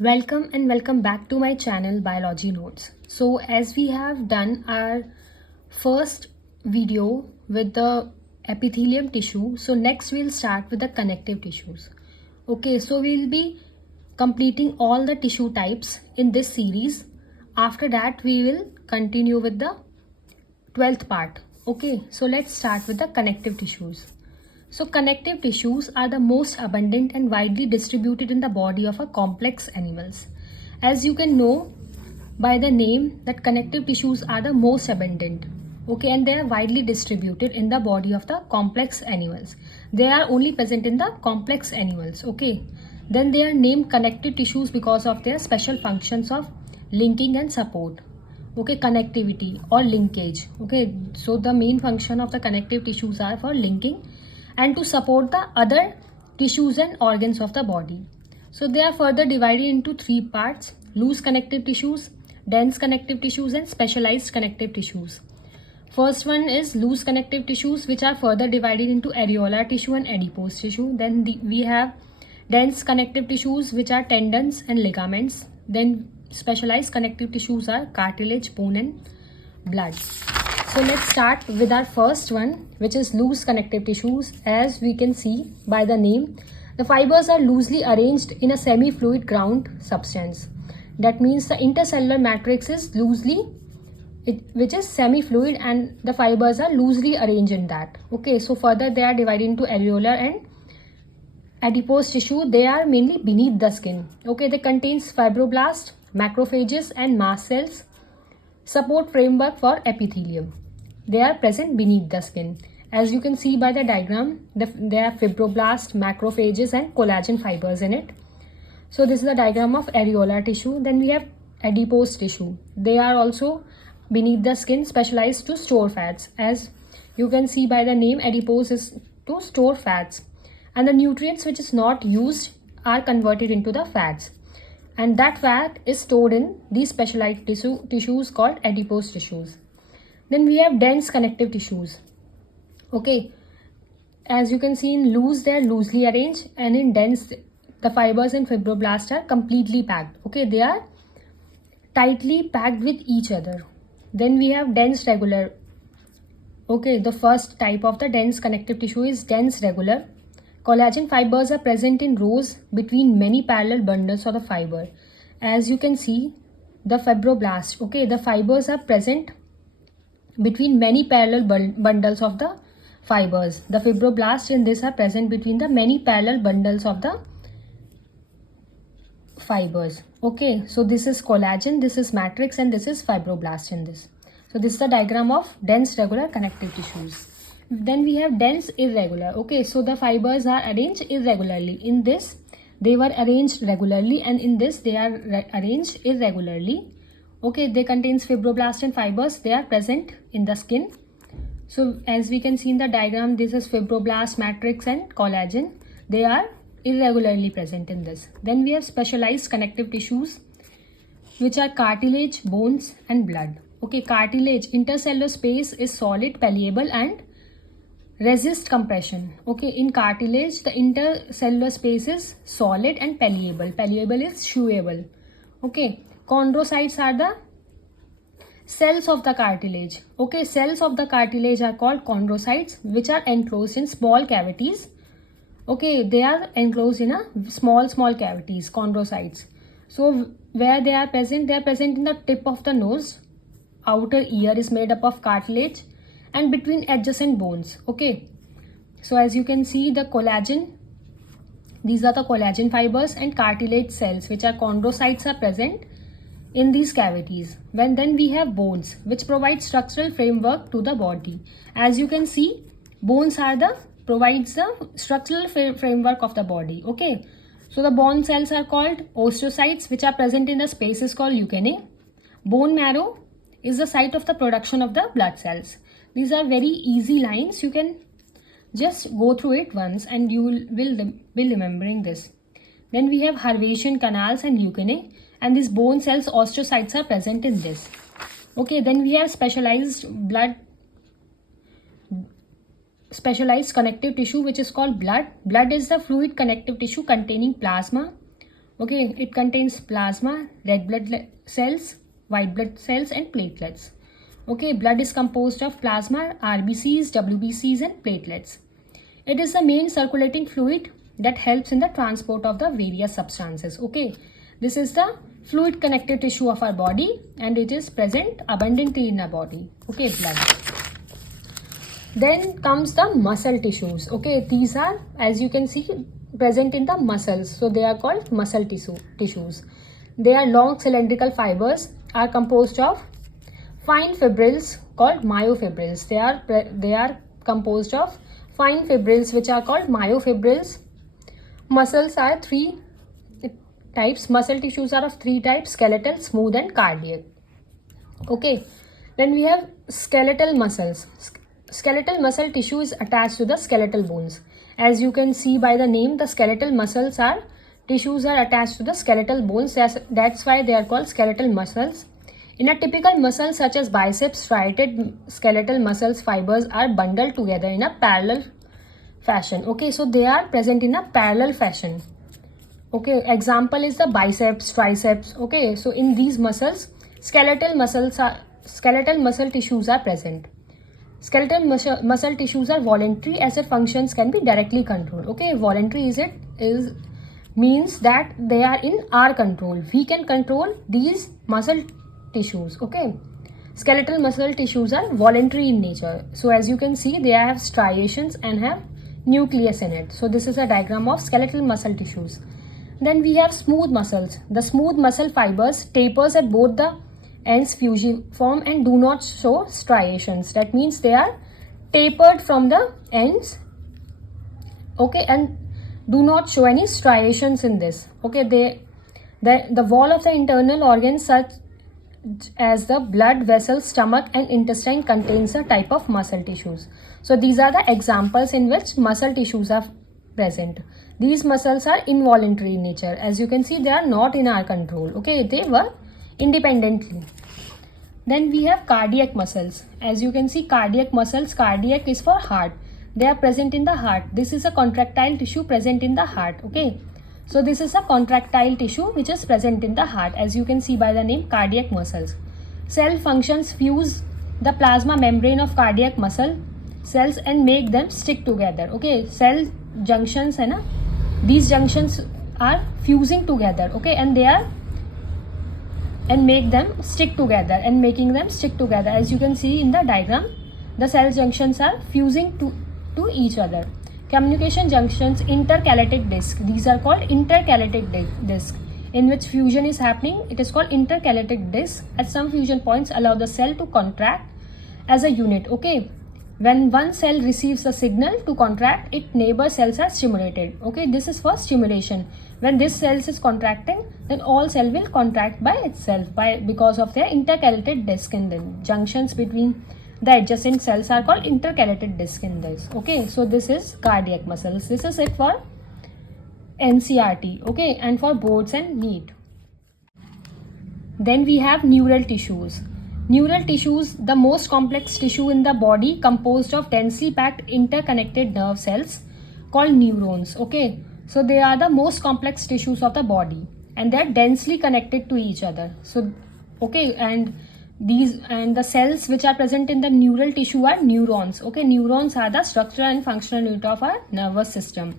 Welcome and welcome back to my channel Biology Notes. So as we have done our first video with the epithelium tissue, so next we'll start with the connective tissues. Okay, so we'll be completing all the tissue types in this series. After that we will continue with the 12th part. Okay, so let's start with the connective tissues. So connective tissues are the most abundant and widely distributed in the body of a complex animals. As you can know by the name that connective tissues are the most abundant. Okay, and they are widely distributed in the body of the complex animals. They are only present in the complex animals. Okay, then they are named connective tissues because of their special functions of linking and support. Okay, connectivity or linkage. Okay, so the main function of the connective tissues are for linking and to support the other tissues and organs of the body. So they are further divided into three parts: loose connective tissues, dense connective tissues, and specialized connective tissues. First one is loose connective tissues, which are further divided into areolar tissue and adipose tissue. Then we have dense connective tissues, which are tendons and ligaments. Then specialized connective tissues are cartilage, bone, and blood. So let's start with our first one, which is loose connective tissues. As we can see by the name, the fibers are loosely arranged in a semi-fluid ground substance. That means the intercellular matrix is which is semi-fluid, and the fibers are loosely arranged in that. Okay, so further they are divided into areolar and adipose tissue. They are mainly beneath the skin. Okay, they contains fibroblast, macrophages, and mast cells. Support framework for epithelium. They are present beneath the skin. As you can see by the diagram, there are fibroblast, macrophages, and collagen fibers in it. So this is the diagram of areolar tissue. Then we have adipose tissue. They are also beneath the skin, specialized to store fats. As you can see by the name, adipose is to store fats, and the nutrients which is not used are converted into the fats, and that fat is stored in these specialized tissues called adipose tissues. Then we have dense connective tissues. Okay, as you can see, in loose they are loosely arranged, and in dense the fibers and fibroblasts are completely packed. Okay, they are tightly packed with each other. Then we have dense regular. Okay, the first type of the dense connective tissue is dense regular. Collagen fibers are present in rows between many parallel bundles of the fiber. As you can see, the fibroblast, okay, the fibers are present between many parallel bundles of the fibers. The fibroblasts in this are present between the many parallel bundles of the fibers. Okay, so this is collagen, this is matrix, and this is fibroblast in this. So this is the diagram of dense regular connective tissues. Then we have dense irregular. Okay, so the fibers are arranged irregularly. In this they were arranged regularly, and in this they are arranged irregularly. Okay, they contains fibroblast and fibers. They are present in the skin. So as we can see in the diagram, this is fibroblast, matrix, and collagen. They are irregularly present in this. Then we have specialized connective tissues, which are cartilage, bones, and blood. Okay, cartilage, intercellular space is solid, palleable, and resist compression. Okay, in cartilage the intercellular space is solid and palleable. Palleable is chewable. Okay, chondrocytes are the cells of the cartilage. Okay, cells of the cartilage are called chondrocytes, which are enclosed in small cavities. Okay, they are enclosed in a small cavities, chondrocytes. So where they are present in the tip of the nose. Outer ear is made up of cartilage and between adjacent bones. Okay, so as you can see, the collagen, these are the collagen fibers and cartilage cells, which are chondrocytes, are present in these cavities. Then we have bones, which provide structural framework to the body. As you can see, bones provides the structural framework of the body. Okay, so the bone cells are called osteocytes, which are present in the spaces called euchene. Bone marrow is the site of the production of the blood cells. These are very easy lines. You can just go through it once and you will be remembering this. Then we have Harvasian canals and euchene, and these bone cells, osteocytes, are present in this. Okay, then we have specialized connective tissue, which is called blood. Blood is the fluid connective tissue containing plasma, Okay, it contains plasma, red blood cells, white blood cells and platelets. Okay, blood is composed of plasma, RBCs, WBCs and platelets. It is the main circulating fluid that helps in the transport of the various substances. Okay, this is the fluid connective tissue of our body and it is present abundantly in our body. Okay, blood. Then comes the muscle tissues. Okay, these are, as you can see, present in the muscles. So they are called muscle tissues. They are long cylindrical fibers, are composed of fine fibrils called myofibrils. They are composed of fine fibrils which are called myofibrils. Muscles are three types. Muscle tissues are of three types: skeletal, smooth and cardiac. Okay, then we have skeletal muscles. Skeletal muscle tissue is attached to the skeletal bones. As you can see by the name, the skeletal muscles are tissues are attached to the skeletal bones. That's why they are called skeletal muscles. In a typical muscle such as biceps, striated skeletal muscles fibers are bundled together in a parallel fashion. Okay, so they are present in a parallel fashion. Okay, example is the biceps, triceps. Okay, so in these muscles, skeletal muscle tissues are present. Skeletal muscle tissues are voluntary as their functions can be directly controlled. Okay, voluntary means that they are in our control. We can control these muscle tissues. Okay, skeletal muscle tissues are voluntary in nature. So as you can see, they have striations and have nucleus in it. So this is a diagram of skeletal muscle tissues. Then we have smooth muscles. The smooth muscle fibers tapers at both the ends fusiform and do not show striations. That means they are tapered from the ends. Okay, and do not show any striations in this. Okay, the wall of the internal organs such as the blood vessels, stomach and intestine contains a type of muscle tissues. So these are the examples in which muscle tissues are present. These muscles are involuntary in nature. As you can see, they are not in our control. Okay, they work independently. Then we have cardiac muscles. As you can see, cardiac muscles, cardiac is for heart. They are present in the heart. This is a contractile tissue present in the heart. Okay, so this is a contractile tissue which is present in the heart, as you can see by the name cardiac muscles. Cell functions fuse the plasma membrane of cardiac muscle cells and make them stick together. Okay, cell junctions hai na, these junctions are fusing together. Okay, and they are and make them stick together and making them stick together. As you can see in the diagram, the cell junctions are fusing to each other. Communication junctions, intercalated disc. These are called intercalated disc. In which fusion is happening, it is called intercalated disc. At some fusion points, allow the cell to contract as a unit. Okay, when one cell receives a signal to contract, its neighbor cells are stimulated. Okay, this is for stimulation. When this cell is contracting, then all cell will contract by itself because of their intercalated disc, and then junctions between the adjacent cells are called intercalated disc in this. Okay, so this is cardiac muscles. This is it for NCRT. Okay, and for boards and NEET. Then we have neural tissues. Neural tissues, the most complex tissue in the body, composed of densely packed interconnected nerve cells called neurons. Okay, so they are the most complex tissues of the body and they are densely connected to each other. So okay, and the cells which are present in the neural tissue are neurons. Okay, neurons are the structural and functional unit of our nervous system.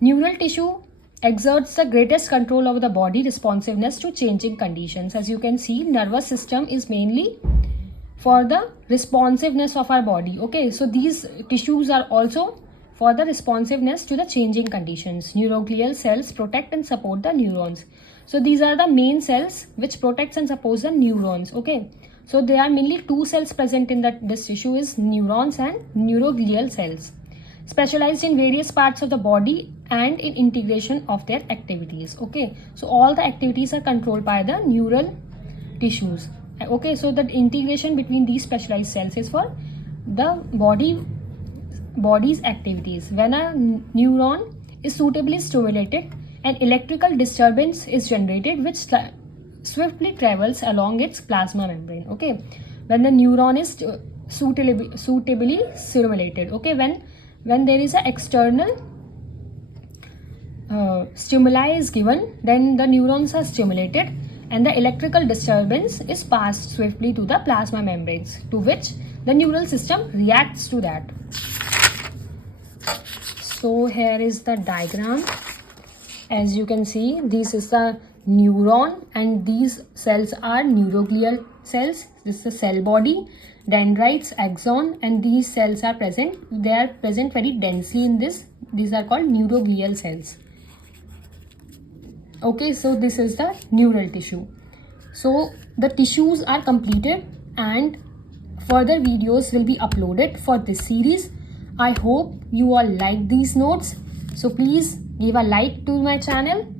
Neural tissue exerts the greatest control over the body responsiveness to changing conditions. As you can see, nervous system is mainly for the responsiveness of our body. Okay, so these tissues are also for the responsiveness to the changing conditions. Neuroglial cells protect and support the neurons. So these are the main cells which protects and supports the neurons. Okay, so there are mainly two cells present in this tissue is neurons and neuroglial cells, specialized in various parts of the body and in integration of their activities. Okay, so all the activities are controlled by the neural tissues. Okay, so the integration between these specialized cells is for the body's activities. When a neuron is suitably stimulated, an electrical disturbance is generated which swiftly travels along its plasma membrane. Okay, when the neuron is suitably stimulated. Okay, when there is an external stimuli is given, then the neurons are stimulated and the electrical disturbance is passed swiftly to the plasma membranes, to which the neural system reacts to that. So here is the diagram. As you can see, this is the neuron and these cells are neuroglial cells. This is the cell body, dendrites, axon, and these cells are present. They are present very densely in this. These are called neuroglial cells. Okay, so this is the neural tissue. So the tissues are completed and further videos will be uploaded for this series. I hope you all like these notes. So please give a like to my channel